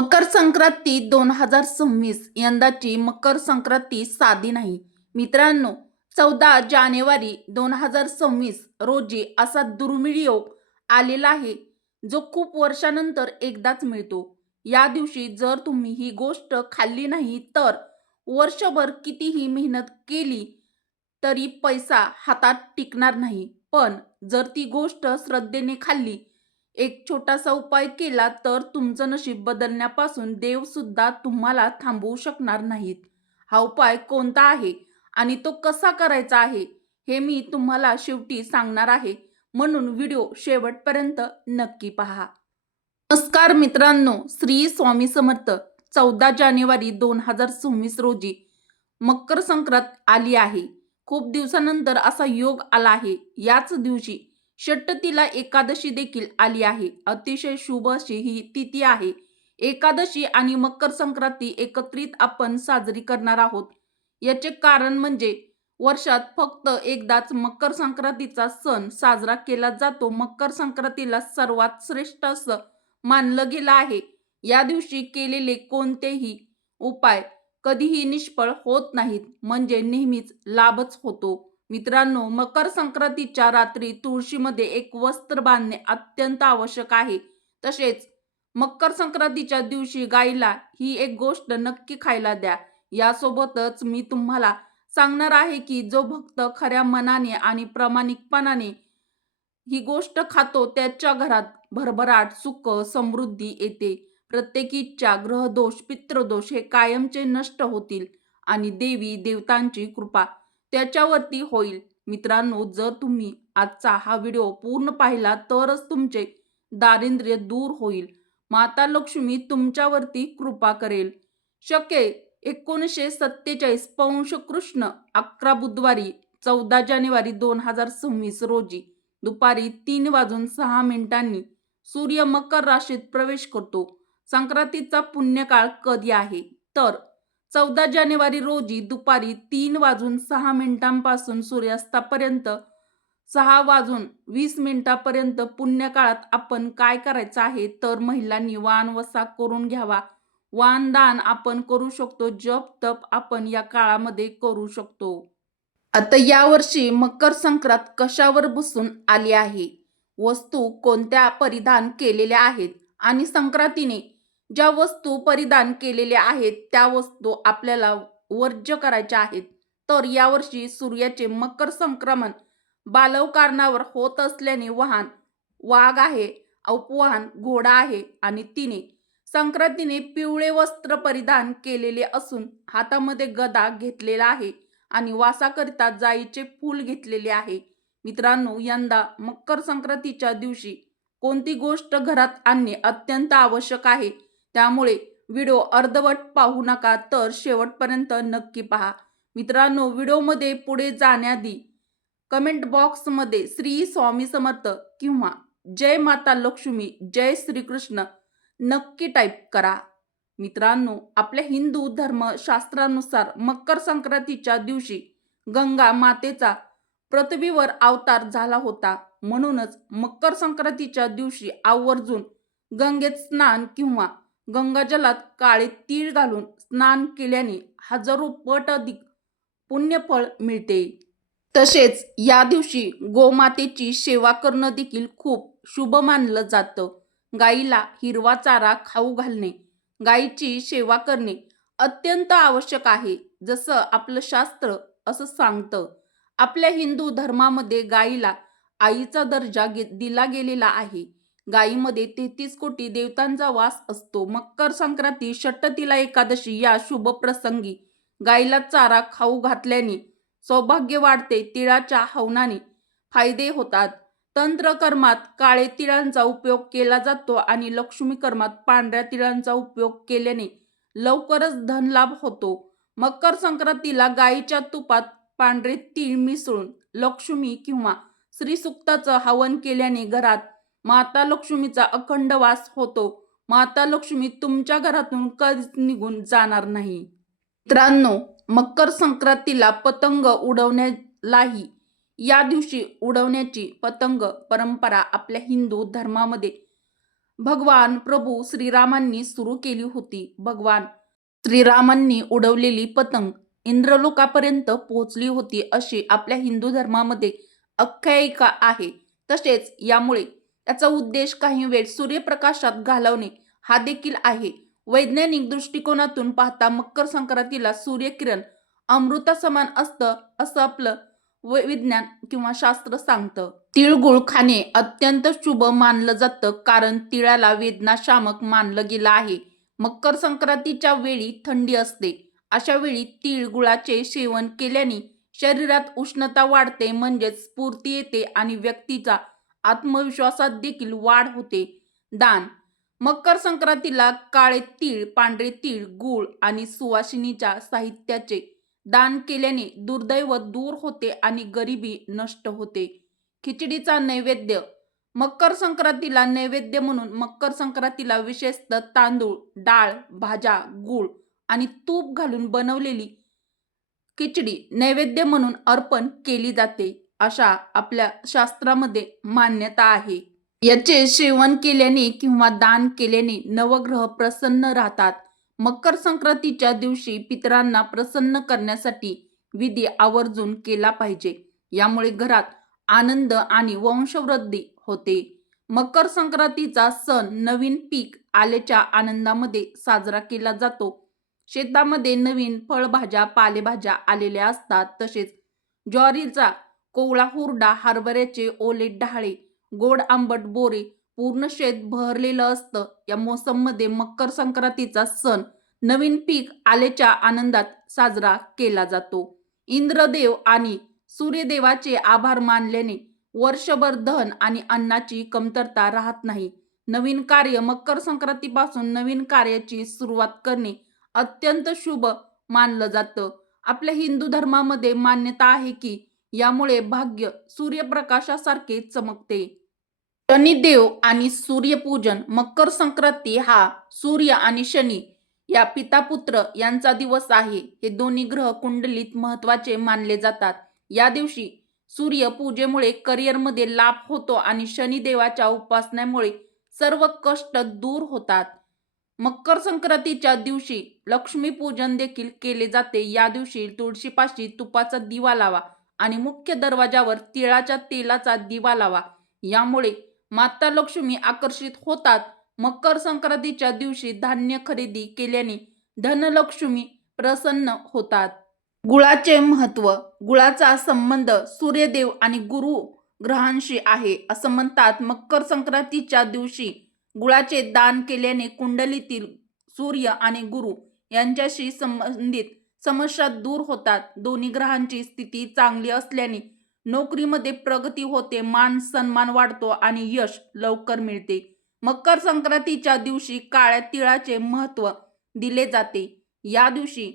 मकर संक्रांती 2026 यंदाची मकर संक्रांती साधी नाही. मित्रांनो, 14 जानेवारी 2026 रोजी असा दुर्मिळ योग आलेला आहे, जो खूप वर्षानंतर एकदाच मिळतो. या दिवशी जर तुम्ही ही गोष्ट खाल्ली नाही, तर वर्षभर कितीही मेहनत केली तरी पैसा हातात टिकणार नाही. पण जर ती गोष्ट श्रद्धेने खाल्ली, एक छोटासा उपाय केला, तर तुमचं नशीब बदलण्यापासून देव सुद्धा तुम्हाला थांबवू शकणार नाहीत. हा उपाय कोणता आहे आणि तो कसा करायचा आहे, हे मी तुम्हाला शेवटी सांगणार आहे. म्हणून व्हिडिओ शेवटपर्यंत नक्की पहा. नमस्कार मित्रांनो, श्री स्वामी समर्थ. 14 जानेवारी 2026 रोजी मकर संक्रांत आली आहे. खूप दिवसानंतर असा योग आला आहे. याच दिवशी षट्टिला एकादशी देखील आली आहे. अतिशय शुभ अशी ही तिथी आहे. एकादशी आणि मकर संक्रांती एकत्रित आपण साजरी करणार आहोत. याचे कारण म्हणजे वर्षात फक्त एकदाच मकर संक्रांतीचा सण साजरा केला जातो. मकर संक्रांतीला सर्वात श्रेष्ठ असं मानलं गेलं आहे. या दिवशी केलेले कोणतेही उपाय कधीही निष्फळ होत नाहीत, म्हणजे नेहमीच लाभच होतो. मित्रांनो, मकर संक्रांतीच्या रात्री तुळशीमध्ये एक वस्त्र बांधणे अत्यंत आवश्यक आहे. तसेच मकर संक्रांतीच्या दिवशी गाईला ही एक गोष्ट नक्की खायला द्या. यासोबतच मी तुम्हाला सांगणार आहे की जो भक्त खऱ्या मनाने आणि प्रामाणिकपणाने ही गोष्ट खातो, त्याच्या घरात भरभराट, सुख, समृद्धी येते. प्रत्येक इच्छा, ग्रहदोष, पितृदोष हे कायमचे नष्ट होतील आणि देवी देवतांची कृपा त्याच्यावरती होईल. मित्रांनो, जर तुम्ही आजचा हा व्हिडिओ पूर्ण पाहिला तरच तुमचे दारिद्र्य दूर होईल. माता लक्ष्मी तुमच्यावरती कृपा करेल. शके 1947 पौष कृष्ण 11 बुधवारी 14 जानेवारी 2026 रोजी दुपारी 3:06 सूर्य मकर राशीत प्रवेश करतो. संक्रांतीचा पुण्यकाळ कधी आहे? तर 14 जानेवारी रोजी दुपारी 3:06 पासून सूर्यास्तापर्यंत 6:20 पर्यंत पुण्यकाळात आपण काय करायचं आहे? तर महिलांनी वाण वसा करून घ्यावा. वाण दान आपण करू शकतो. जप तप आपण या काळामध्ये करू शकतो. आता यावर्षी मकर संक्रांत कशावर बसून आली आहे? वस्तू कोणत्या परिधान केलेल्या आहेत आणि संक्रांतीने ज्या वस्तू परिधान केलेल्या आहेत त्या वस्तू आपल्याला वर्ज्य करायच्या आहेत. तर यावर्षी सूर्याचे मकर संक्रमण बालव कारणावर होत असल्याने वाहन वाघ आहे, उपवाहन घोडा आहे आणि तिने संक्रांतीने पिवळे वस्त्र परिधान केलेले असून हातामध्ये गदा घेतलेला आहे आणि वासाकरिता जाईचे फूल घेतलेले आहे. मित्रांनो, यंदा मकर संक्रांतीच्या दिवशी कोणती गोष्ट घरात आणणे अत्यंत आवश्यक आहे. त्यामुळे व्हिडिओ अर्धवट पाहू नका, तर शेवटपर्यंत नक्की पहा. मित्रांनो, व्हिडिओमध्ये पुढे जाण्याआधी कमेंट बॉक्समध्ये श्री स्वामी समर्थ किंवा जय माता लक्ष्मी, जय श्रीकृष्ण नक्की टाईप करा. मित्रांनो, आपल्या हिंदू धर्मशास्त्रानुसार मकर संक्रांतीच्या दिवशी गंगा मातेचा पृथ्वीवर अवतार झाला होता. म्हणूनच मकर संक्रांतीच्या दिवशी आवर्जून गंगेत स्नान किंवा गंगाजलात काळे तीळ घालून स्नान केल्याने हजारो पट अधिक पुण्यफळ मिळते. तसेच या दिवशी गोमातेची सेवा करणं देखील खूप शुभ मानलं जातं. गाईला हिरवा चारा खाऊ घालणे, गायीची सेवा करणे अत्यंत आवश्यक आहे. जसं आपलं शास्त्र असं सांगतं. आपल्या हिंदू धर्मामध्ये गायीला आईचा दर्जा दिला गेलेला आहे. गायीमध्ये 33 कोटी देवतांचा वास असतो. मकर संक्रांती, षट्टिला एकादशी या शुभ प्रसंगी गायीला चारा खाऊ घातल्याने सौभाग्य वाढते. तिळाच्या हवनाने फायदे होतात. तंत्र कर्मात काळे तिळांचा उपयोग केला जातो आणि लक्ष्मी कर्मात पांढऱ्या तिळांचा उपयोग केल्याने लवकरच धनलाभ होतो. मकर संक्रांतीला गायीच्या तुपात पांढरे तीळ मिसळून लक्ष्मी किंवा श्रीसूक्ताचं हवन केल्याने घरात माता लक्ष्मीचा अखंड वास होतो. माता लक्ष्मी तुमच्या घरातून कधीच निघून जाणार नाही. मित्रांनो, मकर संक्रांतीला पतंग उडवण्यालाही या दिवशी उडवण्याची पतंग परंपरा आपल्या हिंदू धर्मामध्ये भगवान प्रभू श्रीरामांनी सुरू केली होती. भगवान श्रीरामांनी उडवलेली पतंग इंद्रलोकापर्यंत पोहोचली होती अशी आपल्या हिंदू धर्मामध्ये आख्यायिका आहे. तसेच यामुळे याचा उद्देश काही वेळ सूर्यप्रकाशात घालवणे हा देखील आहे. वैज्ञानिक दृष्टिकोनातून पाहता मकर संक्रांतीला सूर्यकिरण अमृतासमान असतं असं आपलं विज्ञान किंवा शास्त्र सांगतं. तिळगुळ खाणे अत्यंत शुभ मानलं जातं कारण तिळाला वेदनाशामक मानलं गेलं आहे. मकर संक्रांतीच्या वेळी थंडी असते. अशा वेळी तीळ गुळाचे सेवन केल्याने शरीरात उष्णता वाढते म्हणजेच स्फूर्ती येते आणि व्यक्तीचा आत्मविश्वासात देखील वाढ होते. दान मकर संक्रांतीला काळे तीळ, पांढरे तीळ, गूळ आणि सुवासिनीच्या साहित्याचे दान केल्याने दुर्दैव दूर होते आणि गरिबी नष्ट होते. खिचडीचा नैवेद्य मकर संक्रांतीला नैवेद्य म्हणून मकर संक्रांतीला विशेषतः तांदूळ, डाळ, भाज्या, गूळ आणि तूप घालून बनवलेली खिचडी नैवेद्य म्हणून अर्पण केली जाते अशा आपल्या शास्त्रामध्ये मान्यता आहे. याचे सेवन केल्याने किंवा दान केल्याने नवग्रह प्रसन्न राहतात. मकर संक्रांतीच्या दिवशी पितरांना प्रसन्न करण्यासाठी विधी आवर्जून केला पाहिजे. यामुळे घरात आनंद आणि वंशवृद्धी होते. मकर संक्रांतीचा सण नवीन पीक आल्याच्या आनंदामध्ये साजरा केला जातो. शेतामध्ये नवीन फळभाज्या, पालेभाज्या आलेल्या असतात. तसेच ज्वारीचा कोवळा हुरडा, हरभऱ्याचे ओले डहाळे, गोड आंबट बोरे, पूर्ण शेत बहरलेलं असतं. या मोसममध्ये मकर संक्रांतीचा सण नवीन पीक आल्याच्या आनंदात साजरा केला जातो. इंद्रदेव आणि सूर्यदेवाचे आभार मानल्याने वर्षभर धन आणि अन्नाची कमतरता राहत नाही. नवीन कार्य मकर संक्रांतीपासून नवीन कार्याची सुरुवात करणे अत्यंत शुभ मानलं जातं. आपल्या हिंदू धर्मामध्ये मान्यता आहे की यामुळे भाग्य सूर्यप्रकाशासारखे चमकते. शनिदेव आणि सूर्यपूजन मकर संक्रांती हा सूर्य आणि शनी या पिता-पुत्र यांचा दिवस आहे. हे दोन्ही ग्रह कुंडलीत महत्त्वाचे मानले जातात. या दिवशी सूर्य पूजेमुळे करिअरमध्ये लाभ होतो आणि शनिदेवाच्या उपासनेमुळे सर्व कष्ट दूर होतात. मकर संक्रांतीच्या दिवशी लक्ष्मीपूजन देखील केले जाते. या दिवशी तुळशीपाशी तुपाचा दिवा लावा आणि मुख्य दरवाजावर तिळाच्या तेलाचा दिवा लावा. यामुळे माता लक्ष्मी आकर्षित होतात. मकर संक्रांतीच्या दिवशी धान्य खरेदी केल्याने धनलक्ष्मी प्रसन्न होतात. गुळाचे महत्त्व गुळाचा संबंध सूर्यदेव आणि गुरु ग्रहांशी आहे असं म्हणतात. मकर संक्रांतीच्या दिवशी गुळाचे दान केल्याने कुंडलीतील सूर्य आणि गुरु यांच्याशी संबंधित समस्या दूर होतात. दोन्ही ग्रहांची स्थिती चांगली असल्याने नोकरीमध्ये प्रगती होते, मान सन्मान वाढतो आणि यश लवकर मिळते. मकर संक्रांतीच्या दिवशी काळ्या तिळाचे महत्त्व दिले जाते. या दिवशी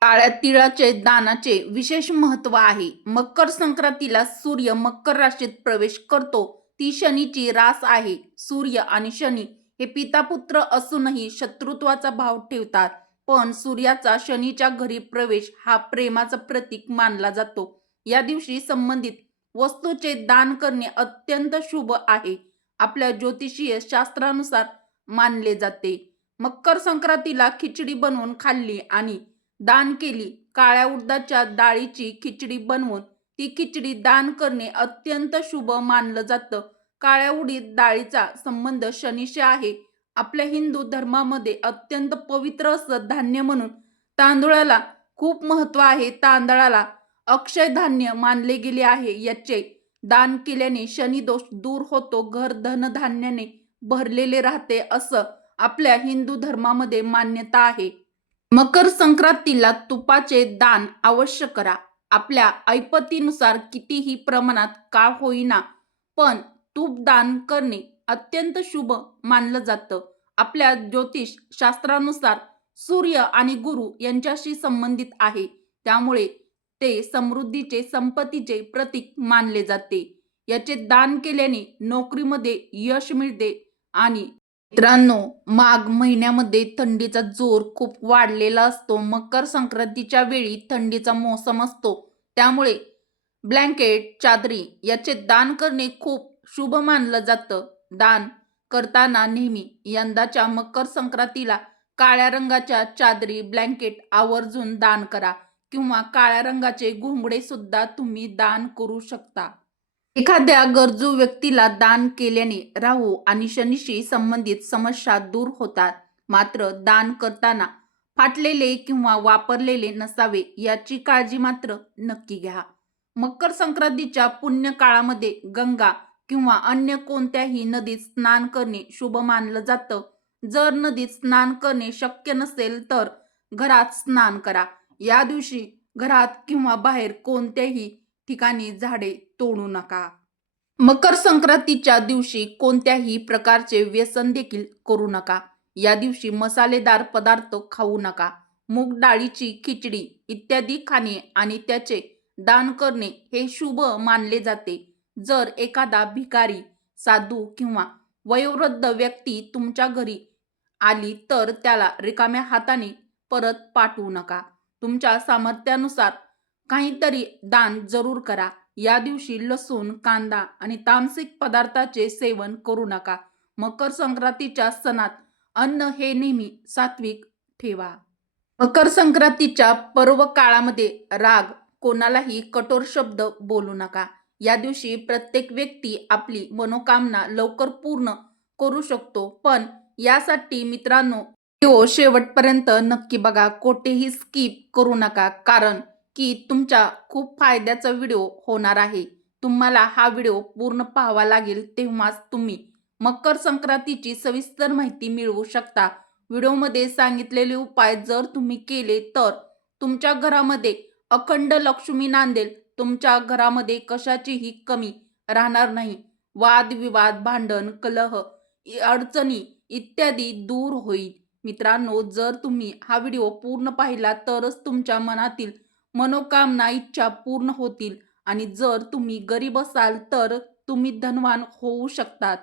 काळ्या तिळाचे दानाचे विशेष महत्त्व आहे. मकर संक्रांतीला सूर्य मकर राशीत प्रवेश करतो. ती शनीची रास आहे. सूर्य आणि शनी हे पिता-पुत्र असूनही शत्रुत्वाचा भाव ठेवतात. पण सूर्याचा शनीच्या घरी प्रवेश हा प्रेमाचं प्रतीक मानला जातो. या दिवशी संबंधित वस्तूचे दान करणे अत्यंत शुभ आहे. आपल्या ज्योतिषीय शास्त्रानुसार मानले जाते. मकर संक्रांतीला खिचडी बनवून खाल्ली आणि दान केली. काळ्या उडदाच्या डाळीची खिचडी बनवून ती खिचडी दान करणे अत्यंत शुभ मानलं जातं. काळ्या उडीद डाळीचा संबंध शनीशी आहे. आपल्या हिंदू धर्मामध्ये अत्यंत पवित्र असं धान्य म्हणून तांदूळाला खूप महत्त्व आहे. तांदळाला अक्षय धान्य मानले गेले आहे. याचे दान केल्याने शनी दोष दूर होतो, घर धनधान्याने भरलेले राहते असं आपल्या हिंदू धर्मामध्ये मान्यता आहे. मकर संक्रांतीला तुपाचे दान अवश्य करा. आपल्या ऐपतीनुसार कितीही प्रमाणात का होईना पण तूप दान करणे अत्यंत शुभ मानलं जातं. आपल्या ज्योतिष शास्त्रानुसार सूर्य आणि गुरु यांच्याशी संबंधित आहे. त्यामुळे ते समृद्धीचे, संपत्तीचे प्रतीक मानले जाते. याचे दान केल्याने नोकरीमध्ये यश मिळते. आणि मित्रांनो, माघ महिन्यामध्ये थंडीचा जोर खूप वाढलेला असतो. मकर संक्रांतीच्या वेळी थंडीचा मोसम असतो. त्यामुळे ब्लँकेट, चादरी याचे दान करणे खूप शुभ मानलं जातं. दान करताना नेहमी यंदाच्या मकर संक्रांतीला काळ्या रंगाच्या चादरी, ब्लँकेट आवर्जून दान करा किंवा काळ्या रंगाचे घोंगडे सुद्धा तुम्ही दान करू शकता. एखाद्या गरजू व्यक्तीला दान केल्याने राहू आणि शनीशी संबंधित समस्या दूर होतात. मात्र दान करताना फाटलेले किंवा वापरलेले नसावे याची काळजी मात्र नक्की घ्या. मकर संक्रांतीच्या पुण्य काळामध्ये गंगा किंवा अन्य कोणत्याही नदीत स्नान करणे शुभ मानलं जातं. जर नदीत स्नान करणे शक्य नसेल तर घरात स्नान करा. या दिवशी घरात किंवा बाहेर कोणत्याही ठिकाणी झाडे तोडू नका. मकर संक्रांतीच्या दिवशी कोणत्याही प्रकारचे व्यसन देखील करू नका. या दिवशी मसालेदार पदार्थ खाऊ नका. मूग डाळीची खिचडी इत्यादी खाणे आणि त्याचे दान करणे हे शुभ मानले जाते. जर एखादा भिकारी, साधू किंवा वयोवृद्ध व्यक्ती तुमच्या घरी आली तर त्याला रिकाम्या हाताने परत पाठवू नका. तुमच्या सामर्थ्यानुसार काहीतरी दान जरूर करा. या दिवशी लसूण, कांदा आणि तामसिक पदार्थाचे सेवन करू नका. मकर संक्रांतीच्या सणात अन्न हे नेहमी सात्विक ठेवा. मकर संक्रांतीच्या पर्व काळामध्ये राग, कोणालाही कठोर शब्द बोलू नका. या दिवशी प्रत्येक व्यक्ती आपली मनोकामना लवकर पूर्ण करू शकतो. पण यासाठी मित्रांनो व्हिडिओ शेवटपर्यंत नक्की बघा. कोठेही स्किप करू नका कारण की तुमच्या खूप फायद्याचा व्हिडिओ होणार आहे. तुम्हाला हा व्हिडिओ पूर्ण पाहावा लागेल तेव्हाच तुम्ही मकर संक्रांतीची सविस्तर माहिती मिळवू शकता. व्हिडिओमध्ये सांगितलेले उपाय जर तुम्ही केले तर तुमच्या घरामध्ये अखंड लक्ष्मी नांदेल. तुमच्या घरामध्ये कशाचीही कमी राहणार नाही. वादविवाद, भांडण, कलह, अडचणी इत्यादी दूर होईल. मित्रांनो, जर तुम्ही हा व्हिडिओ पूर्ण पाहिला तरच तुमच्या मनातील मनोकामना, इच्छा पूर्ण होतील आणि जर तुम्ही गरीब असाल तर तुम्ही धनवान होऊ शकतात.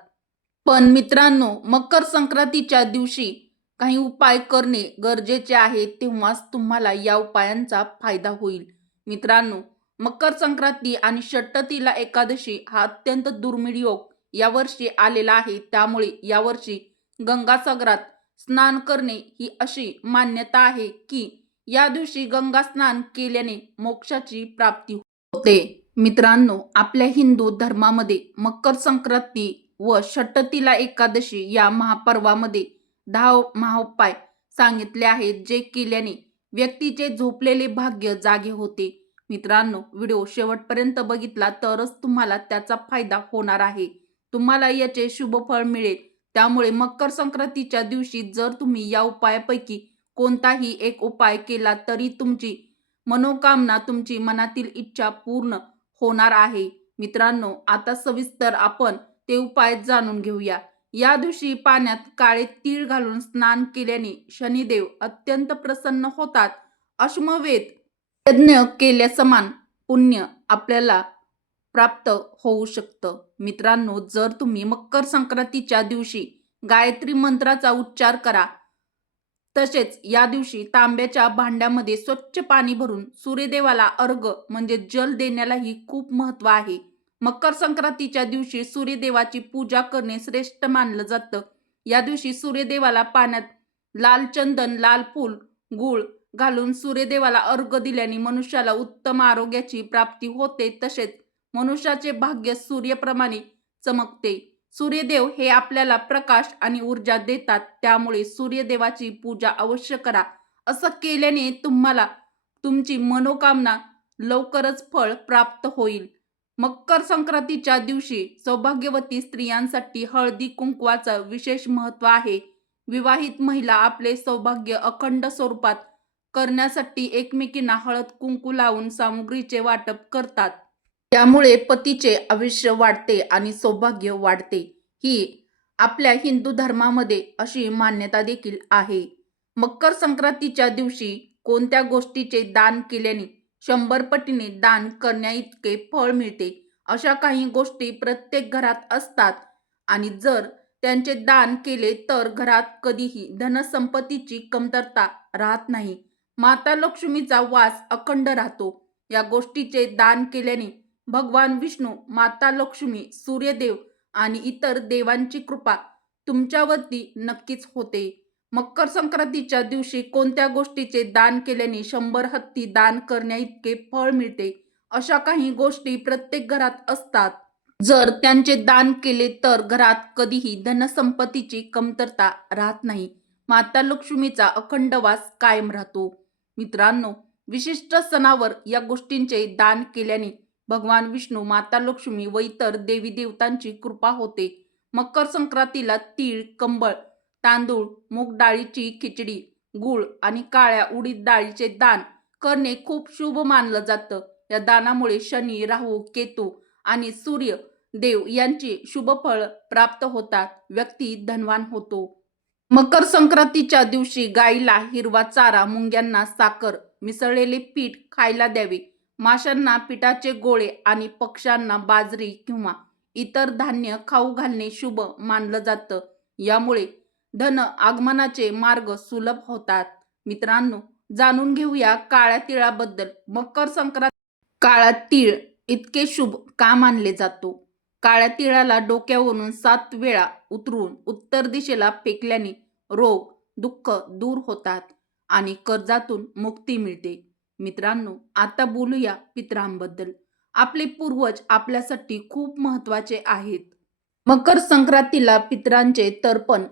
पण मित्रांनो, मकर संक्रांतीच्या दिवशी काही उपाय करणे गरजेचे आहे. तेव्हाच तुम्हाला या उपायांचा फायदा होईल. मित्रांनो, मकर संक्रांती आणि षट्टिला एकादशी हा अत्यंत दुर्मिळ योग यावर्षी आलेला आहे. त्यामुळे यावर्षी गंगासागरात स्नान करणे ही अशी मान्यता आहे की या दिवशी गंगा स्नान केल्याने मोक्षाची प्राप्ती होते. मित्रांनो, आपल्या हिंदू धर्मामध्ये मकर संक्रांती व षट्टिला एकादशी या महापर्वामध्ये 10 महाउपाय सांगितले आहेत जे केल्याने व्यक्तीचे झोपलेले भाग्य जागे होते. मित्रांनो, व्हिडिओ शेवटपर्यंत बघितला तरच तुम्हाला त्याचा फायदा होणार आहे. तुम्हाला याचे शुभ फळ मिळेल. त्यामुळे मकर संक्रांतीच्या दिवशी जर तुम्ही या उपायापैकी कोणताही एक उपाय केला तरी तुमची मनोकामना, तुमची मनातील इच्छा पूर्ण होणार आहे. मित्रांनो, आता सविस्तर आपण ते उपाय जाणून घेऊया. या दिवशी पाण्यात काळे तीळ घालून स्नान केल्याने शनिदेव अत्यंत प्रसन्न होतात. अश्वमेध यज्ञ केल्यासमान पुण्य आपल्याला प्राप्त होऊ शकतं. मित्रांनो, जर तुम्ही मकर संक्रांतीच्या दिवशी गायत्री मंत्राचा उच्चार करा. तसेच या दिवशी तांब्याच्या भांड्यामध्ये स्वच्छ पाणी भरून सूर्यदेवाला अर्घ्य म्हणजे जल देण्यालाही खूप महत्त्व आहे. मकर संक्रांतीच्या दिवशी सूर्यदेवाची पूजा करणे श्रेष्ठ मानलं जातं. या दिवशी सूर्यदेवाला पाण्यात लाल चंदन, लाल फूल, गूळ घालून सूर्यदेवाला अर्घ्य दिल्याने मनुष्याला उत्तम आरोग्याची प्राप्ती होते. तसेच मनुष्याचे भाग्य सूर्याप्रमाणे चमकते. सूर्यदेव हे आपल्याला प्रकाश आणि ऊर्जा देतात. त्यामुळे सूर्यदेवाची पूजा अवश्य करा. असं केल्याने तुम्हाला तुमची मनोकामना लवकरच फळ प्राप्त होईल. मकर संक्रांतीच्या दिवशी सौभाग्यवती स्त्रियांसाठी हळदी कुंकवाचं विशेष महत्त्व आहे. विवाहित महिला आपले सौभाग्य अखंड स्वरूपात करण्यासाठी एकमेकींना हळद कुंकू लावून सामुग्रीचे वाटप करतात. त्यामुळे पतीचे आयुष्य वाढते आणि सौभाग्य वाढते. ही आपल्या हिंदू धर्मामध्ये अशी मान्यता देखील आहे. मकर संक्रांतीच्या दिवशी कोणत्या गोष्टीचे दान केल्याने 100 पटीने दान करण्याइतके फळ मिळते. अशा काही गोष्टी प्रत्येक घरात असतात आणि जर त्यांचे दान केले तर घरात कधीही धनसंपत्तीची कमतरता राहत नाही. माता लक्ष्मीचा वास अखंड राहतो. या गोष्टीचे दान केल्याने भगवान विष्णू, माता लक्ष्मी, सूर्यदेव आणि इतर देवांची कृपा तुमच्यावरती नक्कीच होते. मकर संक्रांतीच्या दिवशी कोणत्या गोष्टीचे दान केल्याने 100 हत्ती दान करण्याइतके फळ मिळते, अशा काही गोष्टी प्रत्येक घरात असतात. जर त्यांचे दान केले तर घरात कधीही धनसंपत्तीची कमतरता राहत नाही. माता लक्ष्मीचा अखंड वास कायम राहतो. मित्रांनो, विशिष्ट सणावर या गोष्टींचे दान केल्याने भगवान विष्णू, माता लक्ष्मी व इतर देवी देवतांची कृपा होते. मकर संक्रांतीला तीळ, कंबळ, तांदूळ, मूग डाळीची खिचडी, गूळ आणि काळ्या उडीद डाळीचे दान करणे खूप शुभ मानलं जातं. या दानामुळे शनी, राहू, केतू आणि सूर्य देव यांची शुभ फळ प्राप्त होतात. व्यक्ती धनवान होतो. मकर संक्रांतीच्या दिवशी गाईला हिरवा चारा, मुंग्यांना साखर, मिसळलेले पीठ खायला द्यावे. माशांना पिठाचे गोळे आणि पक्ष्यांना बाजरी किंवा इतर धान्य खाऊ घालणे शुभ मानलं जातं. यामुळे धन आगमनाचे मार्ग सुलभ होतात. मित्रांनो, जाणून घेऊया काळ्या तिळाबद्दल. मकर संक्रांत काळा तीळ इतके शुभ का मानले जातो? काळ्या तिळाला डोक्यावरून 7 वेळा उतरून उत्तर दिशेला फेकल्याने रोग, दुःख दूर होतात आणि कर्जातून मुक्ती मिळते. मित्रांनो, आता बोलूया पितरांबद्दल. आपले पूर्वज आपल्यासाठी खूप महत्त्वाचे आहेत. मकर संक्रांतीला पितरांचे तर्पण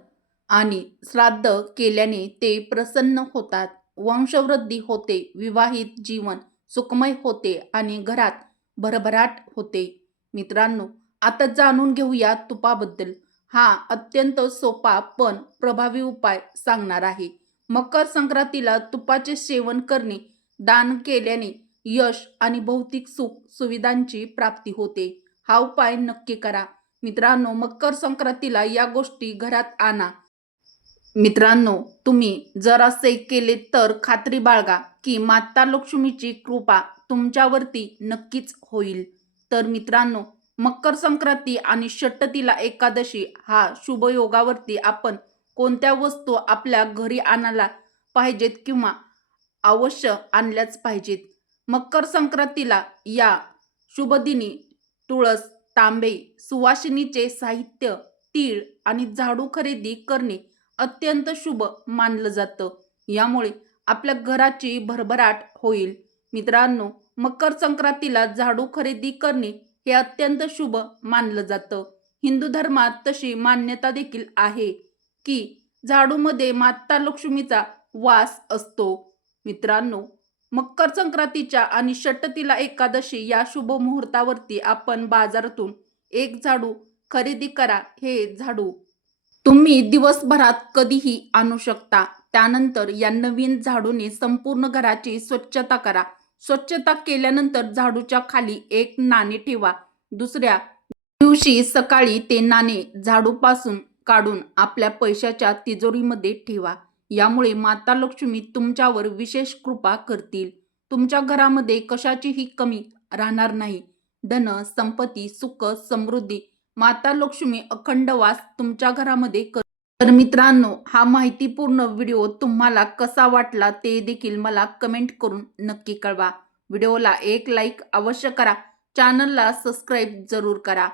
आणि श्राद्ध केल्याने ते प्रसन्न होतात, वंशवृद्धी होते, विवाहित जीवन सुखमय होते आणि घरात भरभराट होते. मित्रांनो, आता जाणून घेऊया तुपाबद्दल. हा अत्यंत सोपा पण प्रभावी उपाय सांगणार आहे. मकर संक्रांतीला तुपाचे सेवन करणे, दान केल्याने यश आणि भौतिक सुख सुविधांची प्राप्ती होते. हा उपाय नक्की करा. मित्रांनो, मकर संक्रांतीला या गोष्टी घरात आणा. मित्रांनो, तुम्ही जर असे केले तर खात्री बाळगा की माता लक्ष्मीची कृपा तुमच्यावरती नक्कीच होईल. तर मित्रांनो, मकर संक्रांती आणि षटतिला एकादशी हा शुभयोगावरती आपण कोणत्या वस्तू आपल्या घरी आणायला पाहिजेत किंवा अवश्य आणल्याच पाहिजेत? मकर संक्रांतीला या शुभदिनी तुळस, तांबे, सुवासिनीचे साहित्य, तीळ आणि झाडू खरेदी करणे अत्यंत शुभ मानलं जातं. यामुळे आपल्या घराची भरभराट होईल. मित्रांनो, मकर संक्रांतीला झाडू खरेदी करणे हे अत्यंत शुभ मानलं जातं. हिंदू धर्मात तशी मान्यता देखील आहे की झाडूमध्ये माता लक्ष्मीचा वास असतो. मित्रांनो, मकर संक्रांतीच्या आणि षटतिला एकादशी या शुभ मुहूर्तावरती आपण बाजारातून एक झाडू खरेदी करा. हे झाडू तुम्ही दिवसभरात कधीही आणू शकता. त्यानंतर या नवीन झाडूने संपूर्ण घराची स्वच्छता करा. स्वच्छता केल्यानंतर झाडूच्या खाली एक नाणे ठेवा. दुसऱ्या दिवशी सकाळी ते नाणे झाडूपासून काढून आपल्या पैशाच्या तिजोरीमध्ये ठेवा. यामुळे माता लक्ष्मी तुमच्यावर विशेष कृपा करतील. तुमच्या घरामध्ये कशाचीही कमी राहणार नाही. धन, संपत्ती, सुख, समृद्धी, माता लक्ष्मी अखंड वास तुमच्या घरामध्ये कर. तर मित्रांनो, हा माहितीपूर्ण व्हिडिओ तुम्हाला कसा वाटला ते देखील मला कमेंट करून नक्की कळवा. व्हिडिओला एक लाईक अवश्य करा. चॅनलला सबस्क्राईब जरूर करा.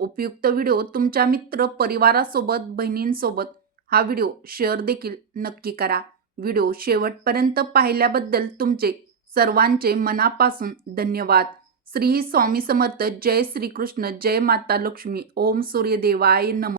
उपयुक्त व्हिडिओ तुमच्या मित्र परिवारासोबत, बहिणींसोबत हा व्हिडिओ शेअर देखील नक्की करा. व्हिडिओ शेवटपर्यंत पाहिल्याबद्दल तुमचे सर्वांचे मनापासून धन्यवाद. श्री स्वामी समर्थ. जय श्री कृष्ण. जय माता लक्ष्मी. ओम सूर्यदेवाय नमः.